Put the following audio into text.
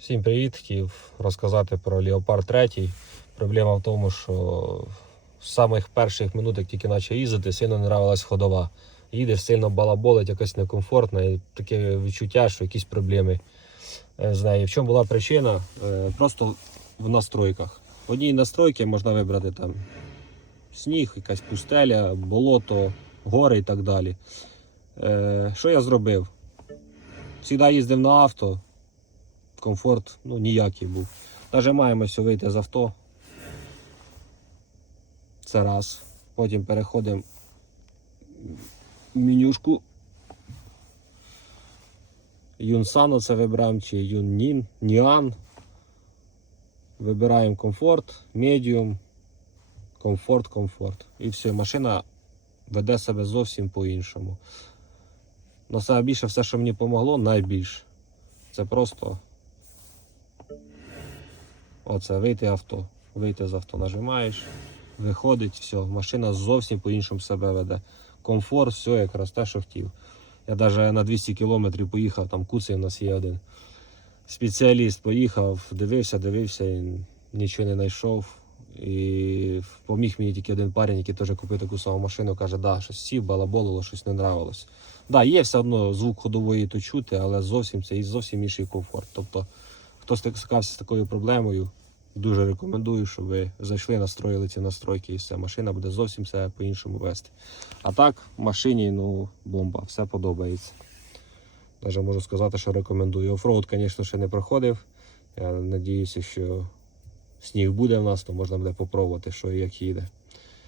Всім привіт! Хотів розказати про Leopard 3. Проблема в тому, що з самих перших минут, як тільки почав їздити, сильно не нравилась ходова. Їдеш сильно балаболить, якось некомфортно, і таке відчуття, що якісь проблеми з нею. В чому була причина? Е, Просто в настройках. В одній настройці можна вибрати там сніг, якась пустеля, болото, гори і так далі. Е, Що я зробив? Завжди їздив на авто, комфорт ну, ніякий був. Нажимаємося вийти з авто. Це раз. Потім переходимо в менюшку. Юнсано це вибираємо чи Юннін, Ніан. Вибираємо комфорт, медіум, комфорт, комфорт. І все, машина веде себе зовсім по-іншому. Но саме більше все, що мені допомогло, найбільше. Це просто оце вийти авто. Вийти з авто нажимаєш, виходить, все, машина зовсім по-іншому себе веде. Комфорт, все якраз те, що хотів. Я навіть на 200 кілометрів поїхав, там куций у нас є один. Спеціаліст поїхав, дивився, дивився і нічого не знайшов. І поміг мені тільки один парень, який теж купив таку саму машину, каже, да, щось сів, балаболило, щось не нравилось. Да, є все одно звук ходової то чути, але зовсім це і зовсім інший комфорт. Тобто, хто стикався з такою проблемою, дуже рекомендую, щоб ви зайшли, настроїли ці настройки і все. Машина буде зовсім себе по-іншому вести. А так, в машині ну, бомба, все подобається. Навіть можу сказати, що рекомендую. Офроуд, звісно, ще не проходив. Я сподіваюся, що сніг буде в нас, то можна буде попробувати, що і як їде.